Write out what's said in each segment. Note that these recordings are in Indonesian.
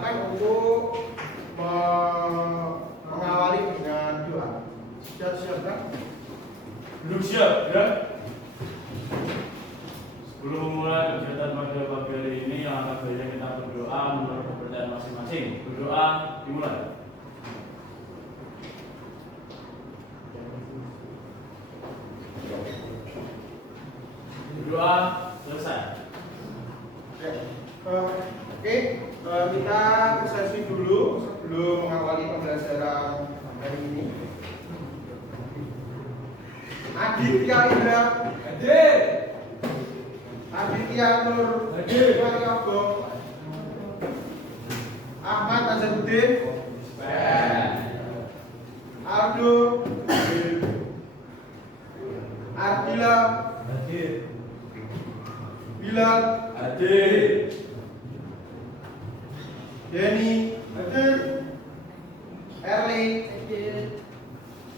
dipakai untuk mengawali dengan doa. Sudah siap kan? Belum siap ya? Sebelum mulai kegiatan pada pagi hari ini yang akan banyak kita berdoa menurut kepercayaan masing-masing. Berdoa dimulai. Berdoa selesai. Oke, kita ke sesi dulu sebelum mengawali pembelajaran hari ini. Aditya Indra, Hadir. Aditya Nur, Hadir. Waryogo, Ahmad Azharuddin, Aldo, Ardila, Hadir. Bilal, Hadir. Denny, Erli,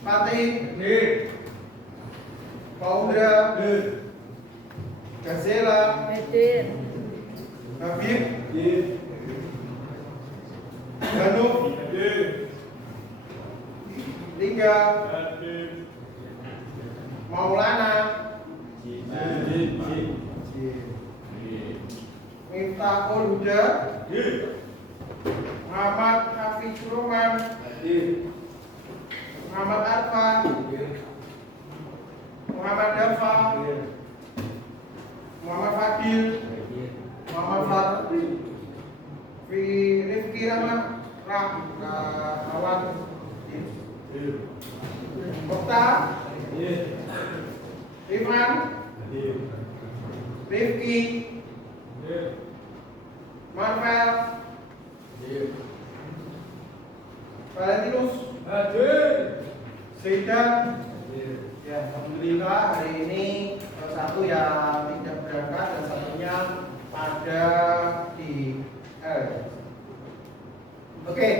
Fatih, Hadir. Paundra, Hadir. Gazela, Hadir. Habib, Hadir. Danu, Hadir. Lingga, Hadir. Maulana, Hadir. Miftahul Huda, Hadir. Muhammad Hafiz Roman, Hadir. Muhammad Arfan, Muhammad Dafa, Muhammad Fadil, Muhammad Fardi, Rifki Rahmawan, Okta, Iman, Rifki, Marvel, Valentinus, Zaidan. Ya, alhamdulillah hari ini satu yang tidak berangkat dan satunya ada di L. Oke,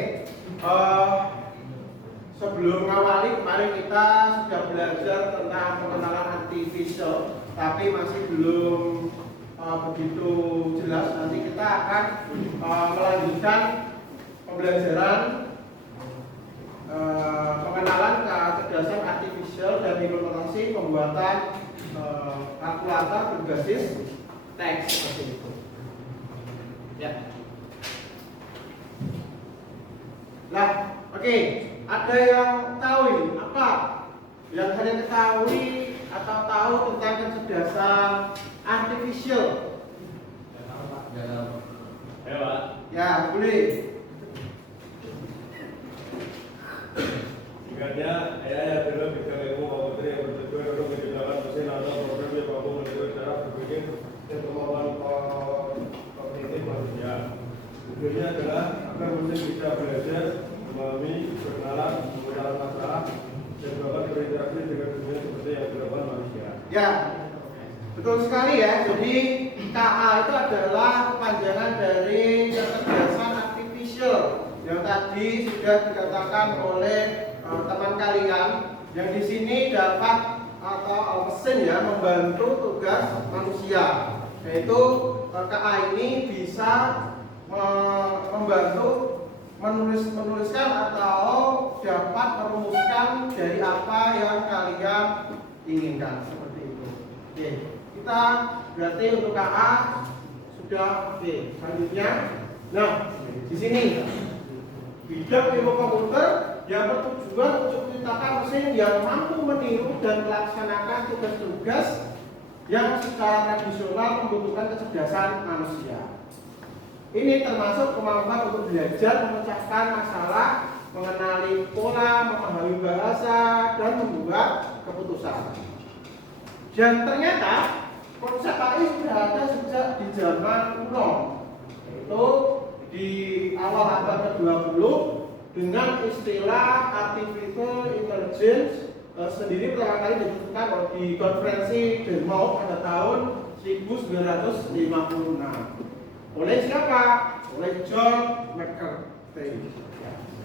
sebelum mengawali kemarin kita sudah belajar tentang pengenalan artificial, tapi masih belum begitu jelas. Nanti kita akan melanjutkan pembelajaran pengenalan kecerdasan artifisial dan implementasi pembuatan kalkulator berbasis teks seperti itu. Ya. Nah, oke. Ada yang tahu ini apa? Yang kalian ketahui atau tahu tentang kecerdasan artifisial? Ya, Pak. Ya, boleh. Singkatnya, AI adalah bidang ilmu komputer yang bertujuan untuk menggunakan mesin atau program yang mampu meniru cara berpikir dan kemampuan kognitif manusia. Tujuannya adalah agar mesin bisa belajar, memahami, berkenalan, memecahkan masalah, dan bahkan berinteraksi dengan dunia seperti yang dilakukan manusia. Ya, betul sekali ya. Jadi KA itu adalah kepanjangan dari kecerdasan artificial yang tadi sudah dikatakan oleh teman kalian, yang di sini dapat atau mesin ya membantu tugas manusia, yaitu KA ini bisa membantu menuliskan atau dapat merumuskan dari apa yang kalian inginkan seperti itu. Oke, kita berarti untuk KA sudah oke. Selanjutnya, nah di sini bidang ilmu komputer yang bertujuan untuk menciptakan mesin yang mampu meniru dan melaksanakan tugas-tugas yang secara tradisional membutuhkan kecerdasan manusia. Ini termasuk kemampuan untuk belajar, memecahkan masalah, mengenali pola, memahami bahasa, dan membuat keputusan. Dan ternyata konsep AI sudah ada sejak di zaman kuno, yaitu di awal abad ke-20 dengan istilah artificial intelligence sendiri pertama kali ditentukan di konferensi Dartmouth pada tahun 1956. Oleh siapa? Oleh John McCarthy.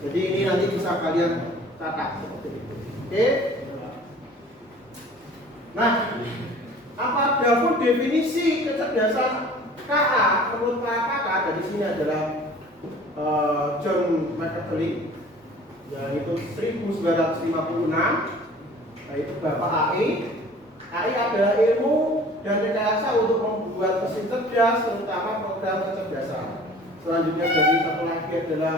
Jadi ini nanti bisa kalian catat seperti itu. Oke. Nah, apapun definisi kecerdasan KA menurut para pakar dari sini adalah John Machiavelli, yaitu 1956, yaitu Bapak AI. AI adalah ilmu dan rekayasa untuk membuat mesin cerdas, terutama program kecerdasan. Selanjutnya dari satu lagi adalah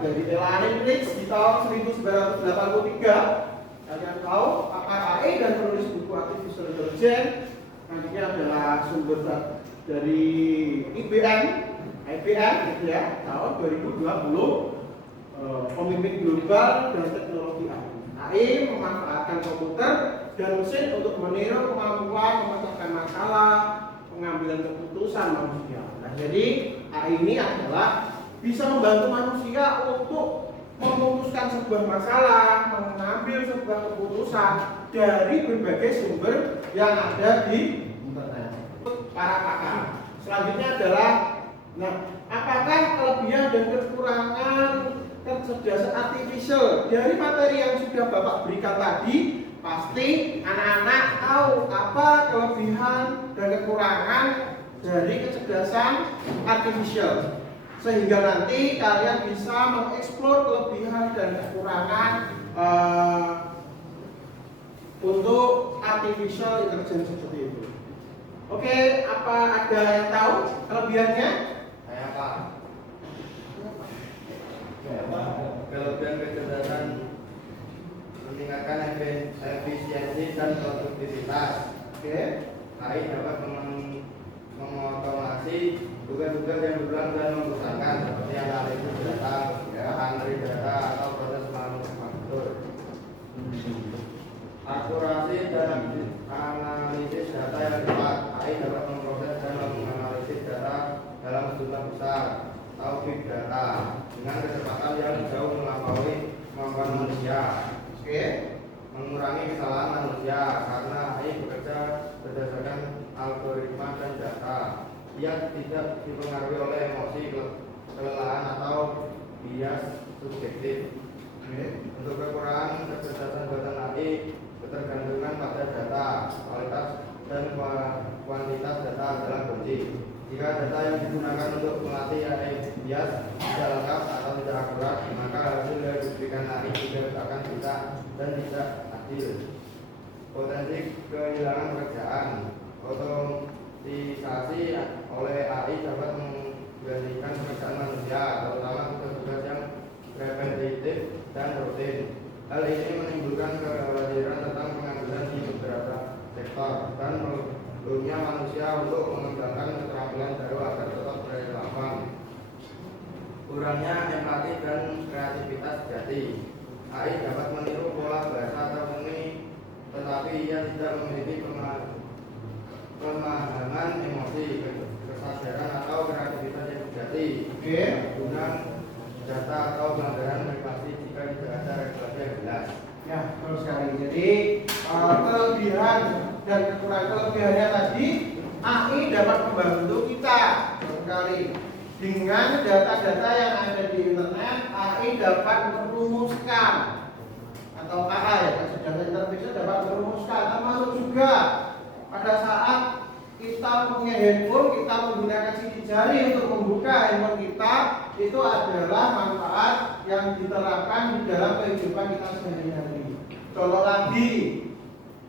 dari Alan Turing di tahun 1983. Kalian tahu pakar AI dan penulis buku Artificial Intelligence. Nantinya adalah sumber dari IBM gitu ya, tahun 2020, pemimpin global dan teknologi AI. AI memanfaatkan komputer dan mesin untuk meniru kemampuan memecahkan masalah, pengambilan keputusan manusia. Nah, jadi AI ini adalah bisa membantu manusia untuk memutuskan sebuah masalah, mengambil sebuah keputusan dari berbagai sumber yang ada di internet. Para pakar. Selanjutnya adalah, nah, apakah kelebihan dan kekurangan kecerdasan artificial dari materi yang sudah Bapak berikan tadi? Pasti anak-anak tahu apa kelebihan dan kekurangan dari kecerdasan artificial, sehingga nanti kalian bisa mengeksplor kelebihan dan kekurangan untuk artificial intelligence seperti itu. Oke, apa ada yang tahu kelebihannya? Saya Pak. Kelebihan kecerdasan meningkatkan efisiensi dan produktivitas. Oke. AI dapat mengotomasi tugas-tugas yang berulang dan membosankan seperti analisis data, analis data atau proses manufaktur. Akurasi dan analisis data yang tepat. AI dapat memproses dan menganalisis data dalam jumlah besar atau big data dengan kecepatan yang jauh melampaui kemampuan manusia. Oke. Mengurangi kesalahan manusia karena AI bekerja berdasarkan algoritma dan data. Ia tidak dipengaruhi oleh emosi, kelelahan atau bias subjektif. Untuk kekurangan kecerdasan buatan AI, ketergantungan pada data, kualitas dan kuantitas data adalah kunci. Jika data yang digunakan untuk melatih AI bias tidak lengkap atau tidak akurat, maka hasil yang diberikan AI tidak akan bisa dan tidak adil. Potensi kehilangan pekerjaan. Otomatisasi oleh AI dapat menggantikan pekerjaan manusia, terutama tugas-tugas yang repetitif dan rutin. Hal ini menimbulkan kekhawatiran tentang pengangguran di beberapa sektor dan perlunya manusia untuk mengembangkan keterampilan baru agar tetap relevan. Kurangnya empati dan kreativitas sejati. AI dapat meniru pola bahasa atau seni, tetapi ia tidak memiliki pemahaman emosi, kesadaran atau kreativitas yang sejati. Guna data atau pelanggaran privasi jika tidak ada regulasi yang jelas. Ya, betul sekali. Jadi kelebihan dan kekurangan kelebihannya tadi, AI dapat membantu kita sekali dengan data-data yang ada di internet. AI dapat merumuskan atau KA ya, kecerdasan artificial dapat merumuskan, termasuk juga pada saat kita punya handphone, kita menggunakan sidik jari untuk membuka handphone kita, itu adalah manfaat yang diterapkan di dalam kehidupan kita sehari-hari. Contoh lagi,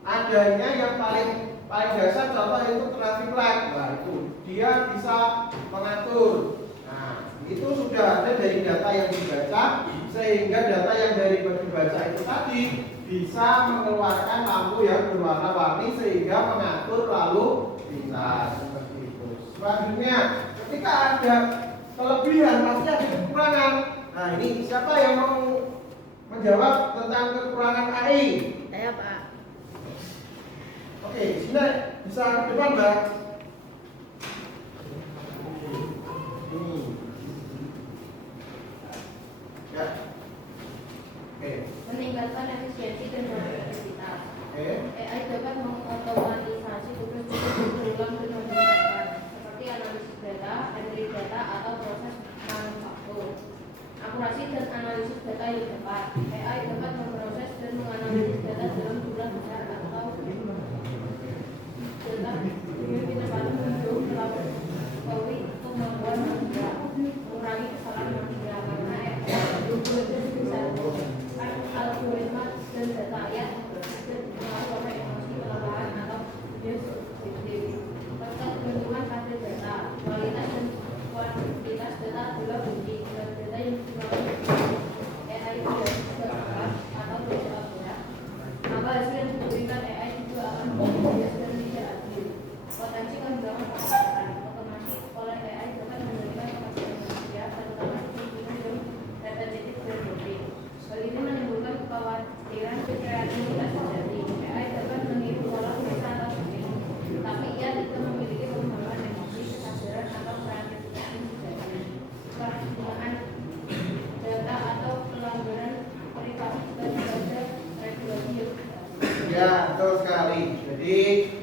adanya yang paling dasar contoh itu traffic light. Nah, itu dia bisa mengatur. Nah, itu sudah ada dari data yang dibaca, sehingga data yang dari dibaca itu tadi bisa mengeluarkan lampu yang berwarna-warni sehingga mengatur lalu lintas seperti itu. Selanjutnya, ketika ada kelebihan pasti ada kekurangan. Nah, ini siapa yang mau menjawab tentang kekurangan AI? Saya Pak. Oke, sini bisa ke depan, Mbak. Ya. Oke. Meningkatkan efisiensi dan produktivitas. Oke. AI dapat mengotomatisasi tugas-tugas berulang dan memudahkan, seperti analisis data, analis data, atau proses manufaktur. Akurasi dan analisis data yang tepat. AI dapat memproses dan menganalisis data dalam jumlah besar atau data dengan kecepatan yang jauh melampaui kemampuan manusia.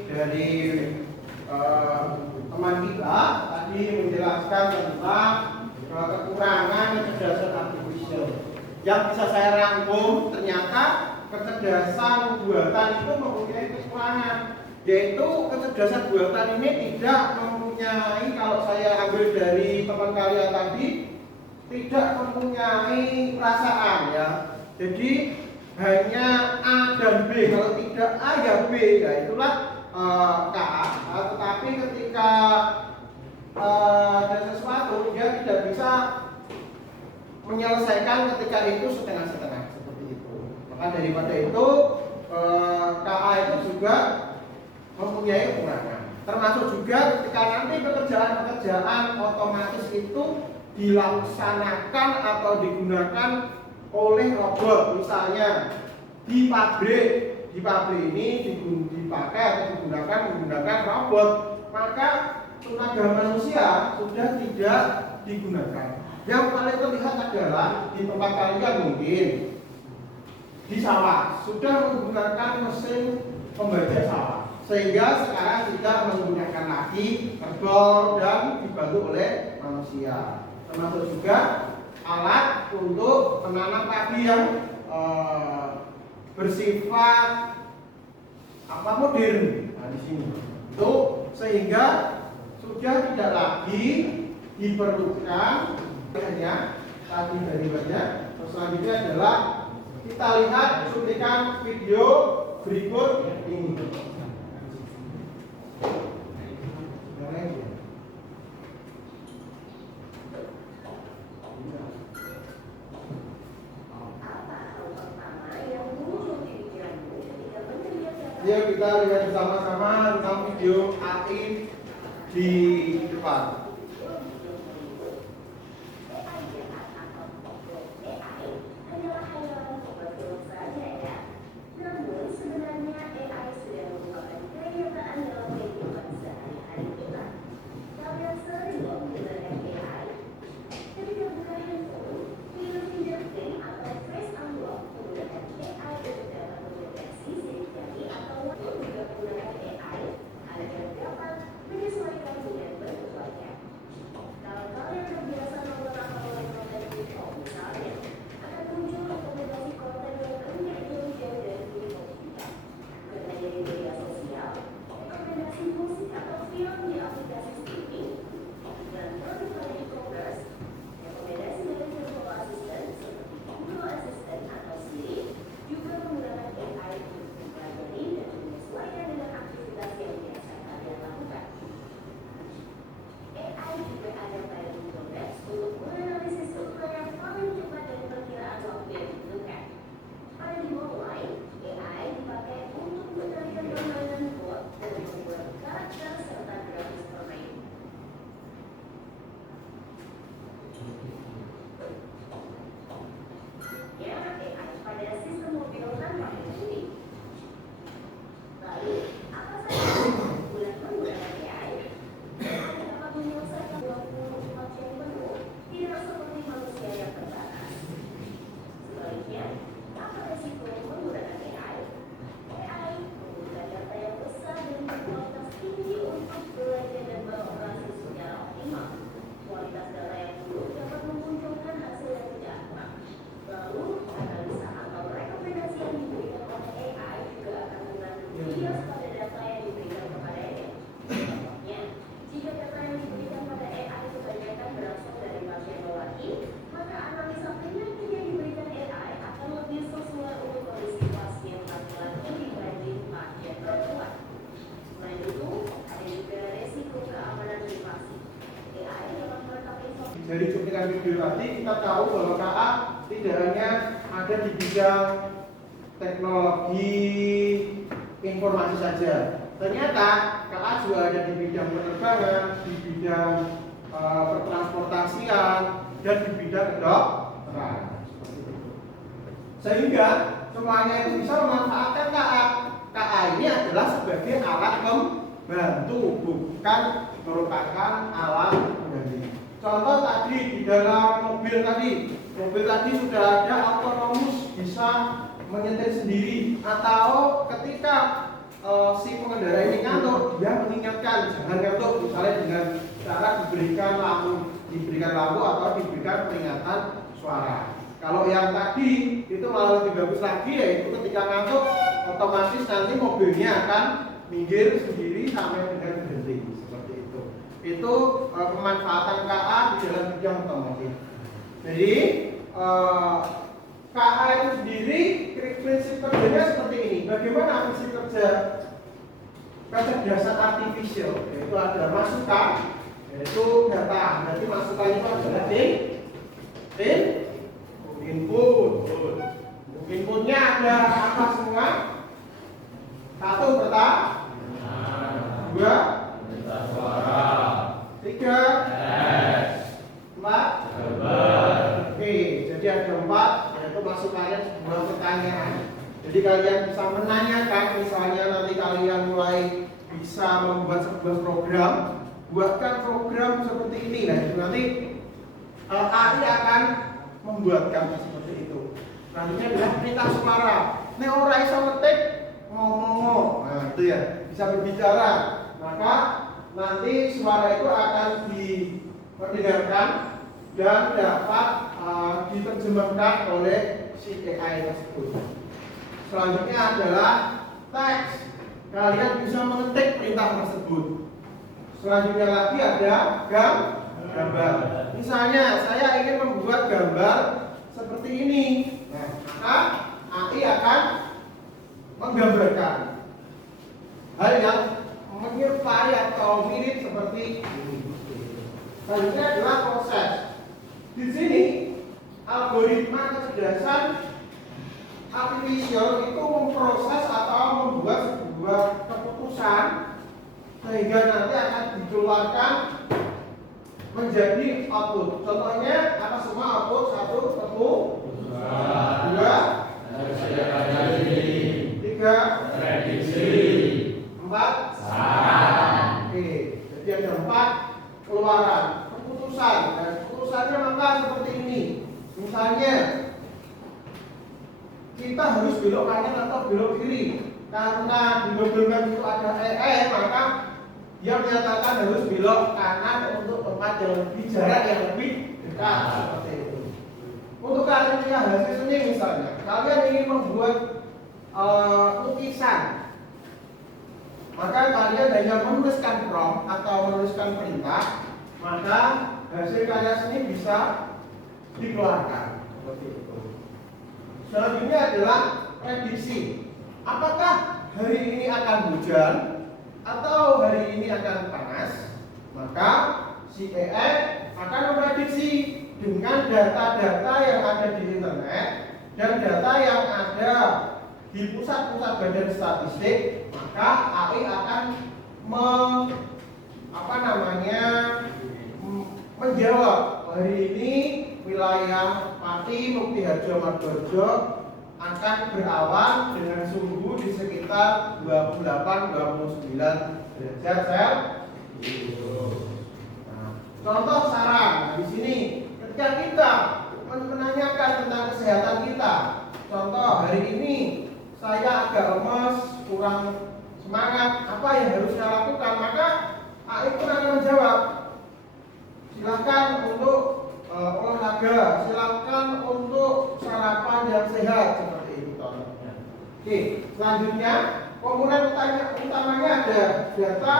dari teman kita tadi menjelaskan tentang kekurangan kecerdasan artifisial. Yang bisa saya rangkum, ternyata kecerdasan buatan itu mempunyai kekurangan, yaitu kecerdasan buatan ini tidak mempunyai, kalau saya ambil dari teman kalian tadi, tidak mempunyai perasaan ya. Jadi hanya A dan B, kalau tidak A ya B, ya itulah KA. Tetapi ketika ada sesuatu dia tidak bisa menyelesaikan ketika itu setengah-setengah seperti itu. Maka daripada itu KA itu juga mempunyai kekurangan. Termasuk juga ketika nanti pekerjaan-pekerjaan otomatis itu dilaksanakan atau digunakan oleh robot, misalnya di pabrik ini dipakai atau menggunakan robot, maka tenaga manusia sudah tidak digunakan. Yang paling terlihat adalah di tempat kalian mungkin di sawah sudah menggunakan mesin pembajak sawah, sehingga sekarang tidak menggunakan lagi kerbau dan dibantu oleh manusia. Termasuk juga alat untuk menanam padi yang bersifat modern. Nah, di sini itu sehingga sudah tidak lagi diperlukan hanya tadi dari banyak. Selanjutnya adalah kita lihat suntikan video berikut ini. Ya, kita lihat bersama-sama tentang video AI di depan. Dari cuplikan video tadi kita tahu bahwa KA tidak hanya ada di bidang teknologi informasi saja. Ternyata KA juga ada di bidang penerbangan, di bidang pertransportasian, dan di bidang kedokteran. Sehingga semuanya itu bisa memanfaatkan KA. KA ini adalah sebagai alat membantu, bukan merupakan alat pengganti. Contoh tadi di dalam mobil tadi sudah ada autonomous, bisa menyetir sendiri, atau ketika si pengendara ini ngantuk, dia mengingatkan jangan ngantuk, misalnya dengan cara diberikan lampu atau diberikan peringatan suara. Kalau yang tadi itu malah lebih bagus lagi, yaitu ketika ngantuk otomatis nanti mobilnya akan minggir sendiri sampai dengan berhenti seperti itu. Itu pemanfaatan KA di dalam bidang otomotif. Jadi KA itu sendiri prinsip kerjanya seperti ini. Bagaimana prinsip kerja kecerdasan artifisial? Yaitu ada masukan, yaitu data. Berarti masukan itu adalah input. Inputnya ada apa semua? Satu peta, dua suara, tiga, empat, gambar. Oke, jadi ada 4, yaitu masukannya sebuah pertanyaan. Jadi kalian bisa menanyakan, misalnya nanti kalian mulai bisa membuat sebuah program, buatkan program seperti ini. Nah, itu nanti AI akan membuatkan seperti itu. Selanjutnya adalah perintah suara. Nek ora iso ngetik ngomong. Nah, itu ya, bisa berbicara. Maka nanti suara itu akan diperdengarkan dan dapat diterjemahkan oleh si AI tersebut. Selanjutnya adalah teks. Kalian bisa mengetik perintah tersebut. Selanjutnya lagi ada gambar. Misalnya saya ingin membuat gambar seperti ini. Nah, maka AI akan menggambarkan hal yang menyerupai atau mirip seperti ini. Selanjutnya adalah proses. Di sini algoritma kecerdasan artifisial itu memproses atau membuat sebuah keputusan sehingga nanti akan dikeluarkan menjadi output. Contohnya apa semua output? 1 tepung, 2 3 Prediksi. 4 Saran. Oke, jadi ada 4 keluaran keputusan. Dan keputusannya maka seperti ini. Misalnya kita harus belok kanan atau belok kiri. Karena di mobil map itu ada maka dia menyatakan harus belok kanan untuk tempat yang lebih jarak yang lebih dekat seperti itu. Untuk kalian yang hasil seni misalnya, kalian ingin membuat lukisan, maka kalian hanya menuliskan prompt atau menuliskan perintah, maka hasil karya seni bisa dikeluarkan seperti itu. Selanjutnya adalah prediksi. Apakah hari ini akan hujan atau hari ini akan panas? Maka si AI akan memprediksi dengan data-data yang ada di internet dan data yang ada di pusat-pusat badan statistik. Maka AI akan menjawab hari ini wilayah Pati, Mukti Harjo, Margorejo akan berawan dengan suhu di sekitar 28-29 derajat Celcius. Nah, contoh saran di sini ketika kita menanyakan tentang kesehatan kita, contoh hari ini saya agak lemes, kurang semangat, apa yang harus saya lakukan? Maka AI pun akan menjawab, silakan untuk olahraga, silakan untuk sarapan yang sehat seperti itu contohnya. Oke, selanjutnya komponen utamanya ada data,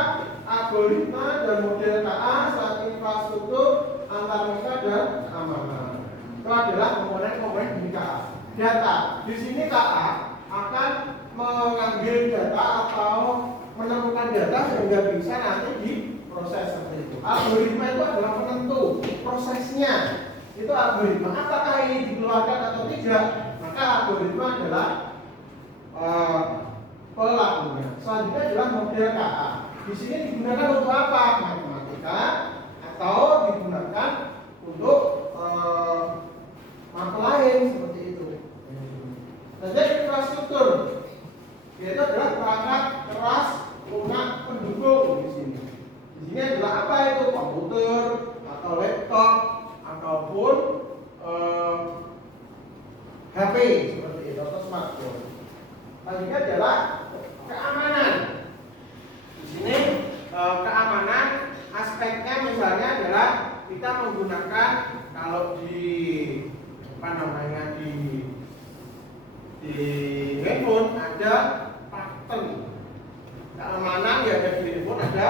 algoritma dan model KA, saat infrastruktur, antar moda dan keamanan. Itu adalah komponen-komponen di KA. Data di sini KA akan mengambil data atau menemukan data sehingga bisa nanti diproses seperti itu. Algoritma itu adalah penentu prosesnya. Itu algoritma. Apakah ini dikeluarkan atau tidak? Maka algoritma adalah pelakunya. Selanjutnya adalah model KA. Di sini digunakan untuk apa? Matematika atau digunakan untuk mata lain seperti itu. Jadi infrastruktur yaitu adalah perangkat keras lunak pendukung di sini. Di sini adalah apa itu? Komputer atau laptop ataupun HP seperti itu atau smartphone. Selanjutnya adalah keamanan. kalau di apa namanya di handphone ada pattern. Keamanan ya ada di handphone ada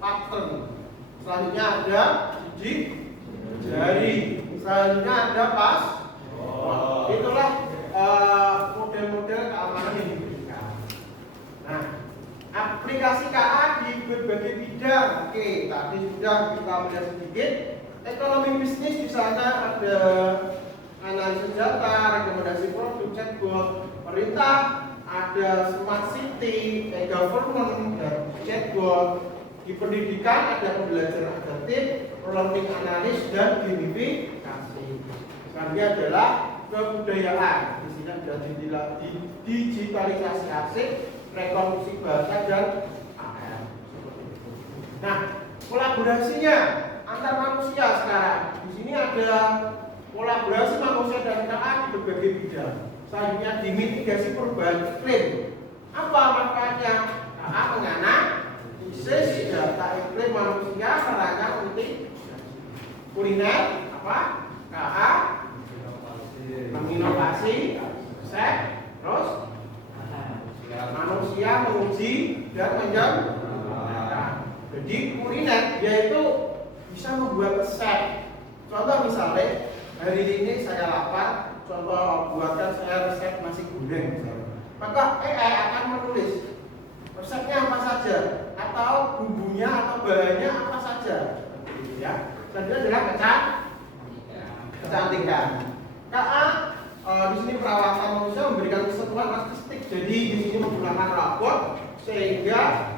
pattern. Selanjutnya ada sidik jari. Selanjutnya ada password. Itulah model-model keamanan yang diberikan. Nah, aplikasi KA di berbagai bidang. Oke, tadi sudah kita melihat sedikit. Ekonomi bisnis di sana ada analisis data, rekomendasi produk, chatbot, pemerintah, ada smart city, e-government, dan chatbot. Di pendidikan ada pembelajaran adaptif, learning analis, dan gamifikasi. Selanjutnya adalah kebudayaan. Di sini ada digitalisasi arsip, rekonstruksi bahasa, dan AR. Nah, kolaborasinya antar manusia sekarang. Di sini ada kolaborasi manusia dan KA di berbagai bidang. Selanjutnya di mitigasi perubahan iklim. Apa manfaatnya? KA menganalisis data iklim manusia merancang mitigasi. Kuliner apa? KA menginovasi, terus manusia menguji dan menjawab. Jadi kuliner yaitu bisa membuat resep. Contoh misalnya hari ini saya lapar, contoh buatkan saya resep nasi goreng misalnya. Maka AI akan menulis resepnya apa saja atau bumbunya atau bahannya apa saja. Ya. Selanjutnya adalah kecantikan. KA di sini perawatan manusia memberikan kesentuhan artistik. Jadi di sini menggunakan robot sehingga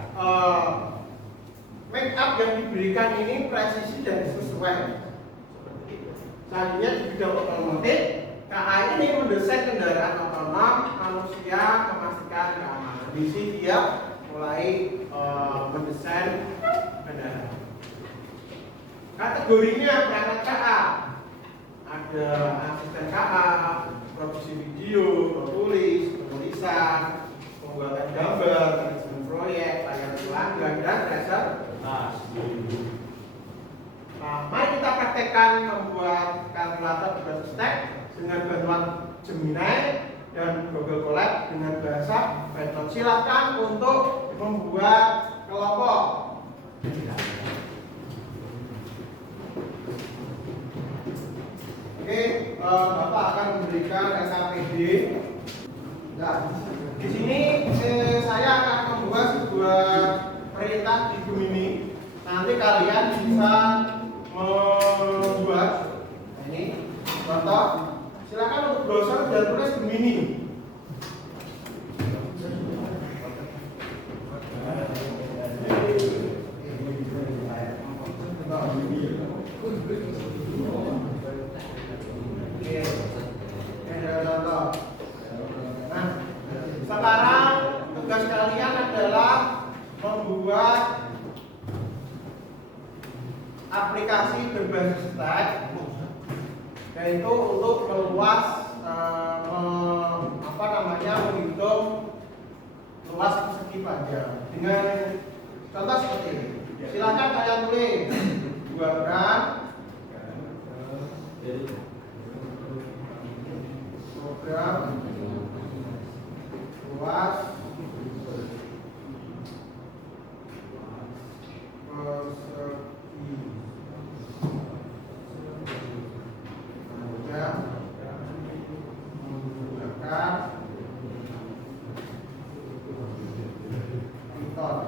make up yang diberikan ini presisi dan sesuai. Selanjutnya di bidang otomotif, KA ini mendesain kendaraan otonom manusia memastikan keamanan. Di sini dia mulai mendesain kendaraan. Kategorinya perangkat KA ada asisten KA, produksi video, penulis, penulisan, pembuatan gambar, manajemen proyek, layanan pelanggan, dan reservasi. Nah, mari kita praktekkan membuat kalkulator berbasis teks dengan bantuan Gemini dan Google Colab dengan bahasa Python. Silakan untuk membuat kelompok. Oke, Bapak akan memberikan SKPD. Nah, di sini saya akan membuat sebuah perintah di Gemini. Nanti kalian bisa membuat ini contoh. Silakan untuk browser dan tulis Gemini. Nah, sekarang tugas kalian adalah membuat aplikasi berbasis teks, yaitu untuk meluas menghitung luas persegi panjang dengan contoh seperti ini. Silakan kalian tulis buatkan program luas persegi panjang menggunakan Python.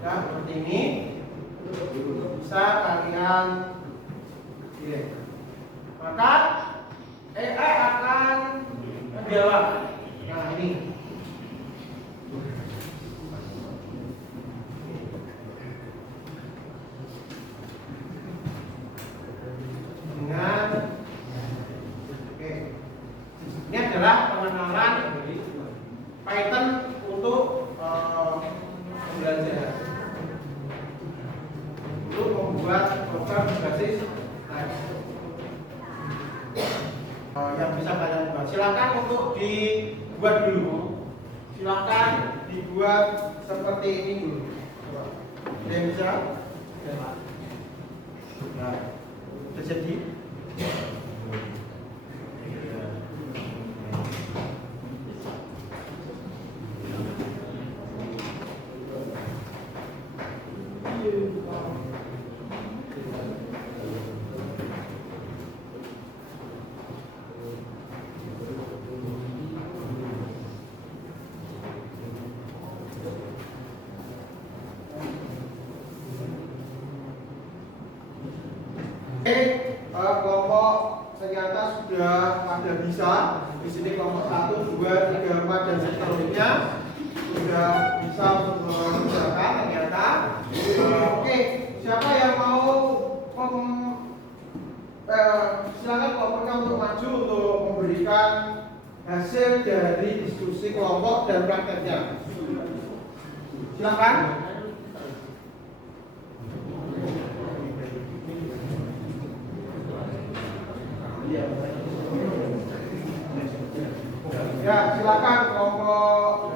Ya, seperti ini bisa kalian pilih. Maka AI akan menjawab. Nah, ini dengan oke. Ini adalah pengenalan Python untuk pembelajaran. Untuk membuat program berbasis teks. Yang bisa kalian buat. Silakan untuk dibuat dulu. Silakan dibuat seperti ini dulu. Ada yang bisa? Nah, sudah jadi. Kelompok ternyata sudah pada bisa. Di sini kelompok 1, 2, 3, 4 dan seterusnya sudah bisa untuk mengerjakan ternyata. Oke, siapa yang mau silakan kelompoknya untuk maju untuk memberikan hasil dari diskusi kelompok dan prakteknya. Silakan. Ya, silakan kelompok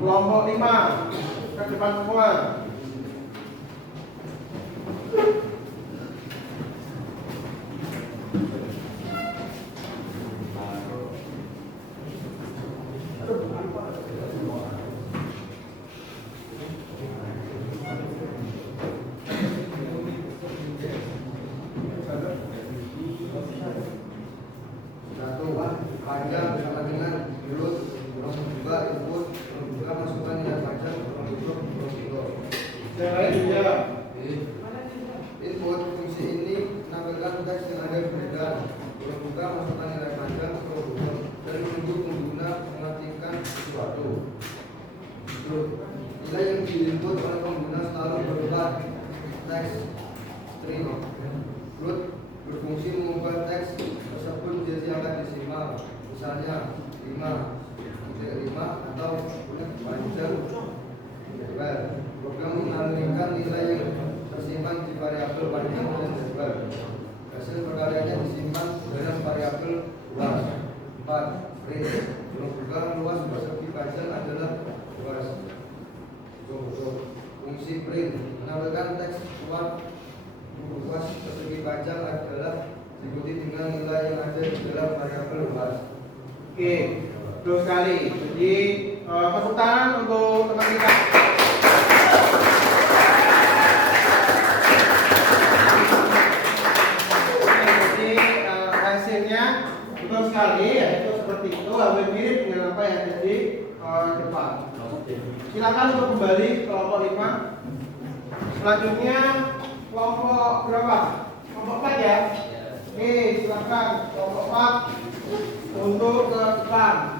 5 ke depan semua. Panjang sama dengan menurut juga input juga masukan nilai panjang Yang lain juga. input fungsi ini menampilkan teks yang ada perbedaan juga masukan nilai panjang dan menunggu pengguna mengartikan sesuatu. Nilai yang diinput oleh pengguna selalu berupa teks string. Root berfungsi mengubah teks tersebut menjadi angka desimal, misalnya 5 atau panjang. Program mengalirkan nilai yang tersimpan di variabel panjang dan lebar. Hasil perkaliannya disimpan dalam variabel luas. 4. Range. Program luas persegi panjang adalah luas. Fungsi print menampilkan teks luas persegi panjang adalah diikuti dengan nilai yang ada di dalam variabel luas. Oke, betul sekali. Jadi tepuk tangan untuk teman kita. Jadi hasilnya betul sekali, yaitu seperti itu, hampir mirip dengan apa yang ada di depan. Silakan untuk kembali ke kelompok 5. Selanjutnya kelompok berapa? Kelompok 4 ya? Oke, silakan kelompok 4 untuk ke depan.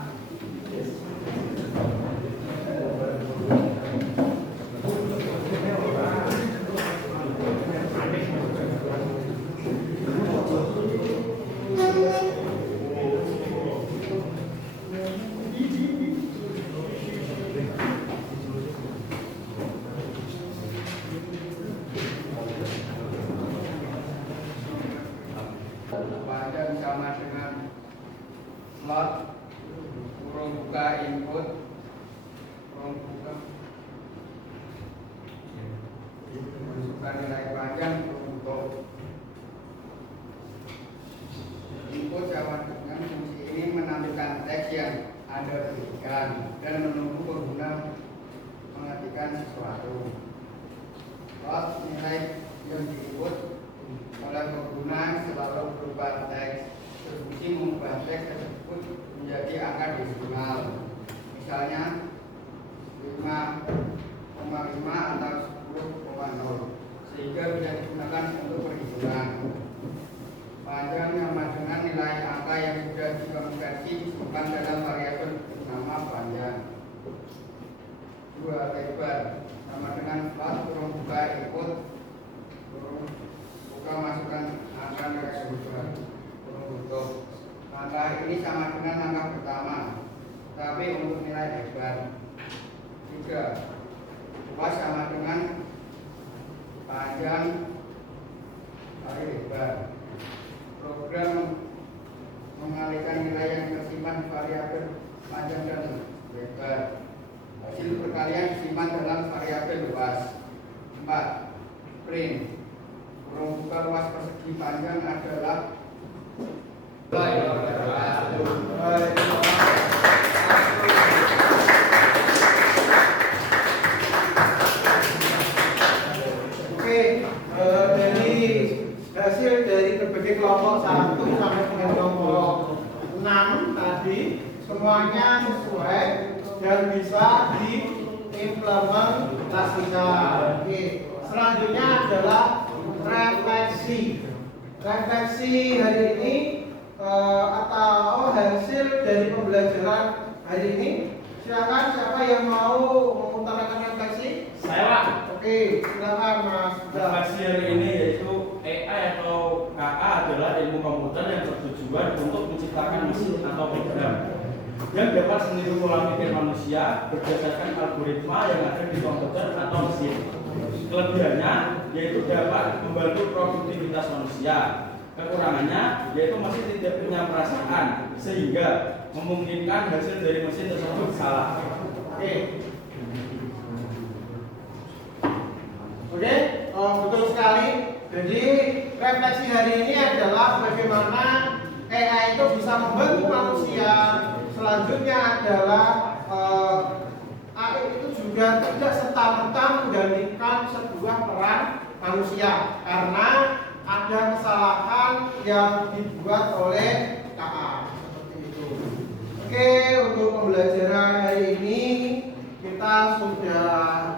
Panjang sama dengan slot kurung buka input kurung buka masukkan nilai panjang kurung tutup. Input sama dengan fungsi ini menampilkan teks yang Anda berikan dan menunggu pengguna mengetikkan sesuatu. Slot nilai yang diinput oleh pengguna selalu berupa teks, berfungsi mengubah teks tersebut menjadi angka desimal, misalnya 5,5 atau 10,0, sehingga bisa digunakan untuk perhitungan. Panjang sama dengan nilai angka yang sudah dikonversi disimpan dalam variabel bernama panjang. 2. Lebar sama dengan slot kurung buka input kurung buka masukkan angka nilai sumber kurung tutup. Angka ini sama dengan angka pertama, tapi untuk nilai lebar. 3. Luas sama dengan panjang kali lebar. Program mengalihkan nilai yang tersimpan di variabel panjang dan lebar. Hasil perkalian disimpan dalam variabel luas. 4. plane. Permukaan luas persegi panjang adalah dari hasil dari berbagai kelompok 1 sampai dengan kelompok 6 tadi semuanya sesuai dan bisa diimplementasikan. Oke, selanjutnya adalah refleksi. Refleksi hari ini atau hasil dari pembelajaran hari ini. Silakan siapa yang mau mengutarakan refleksi? Saya Pak. Oke, silakan Mas. Refleksi hari ini yaitu AI atau KA adalah ilmu komputer yang bertujuan untuk menciptakan mesin atau program yang dapat meniru pola pikir manusia berdasarkan algoritma yang ada di komputer atau mesin. Kelebihannya yaitu dapat membantu produktivitas manusia. Kekurangannya yaitu masih tidak punya perasaan sehingga memungkinkan hasil dari mesin tersebut salah. Oke, betul sekali. Jadi refleksi hari ini adalah bagaimana AI itu bisa membantu manusia. Selanjutnya adalah AI itu juga tidak serta-merta menggantikan sebuah peran manusia karena ada kesalahan yang dibuat oleh KA seperti itu. Oke, untuk pembelajaran hari ini kita sudah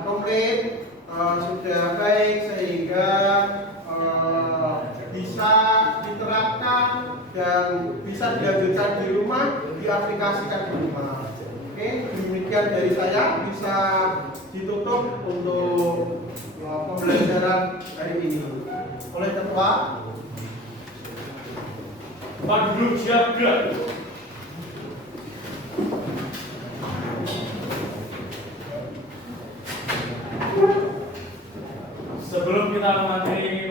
komplit, sudah baik sehingga bisa diterapkan dan bisa dilanjutkan di rumah, diaplikasikan di rumah. Oke, demikian dari saya, bisa ditutup untuk pembelajaran hari ini oleh ketua. Pak duduk siap gerak. Sebelum kita mengakhiri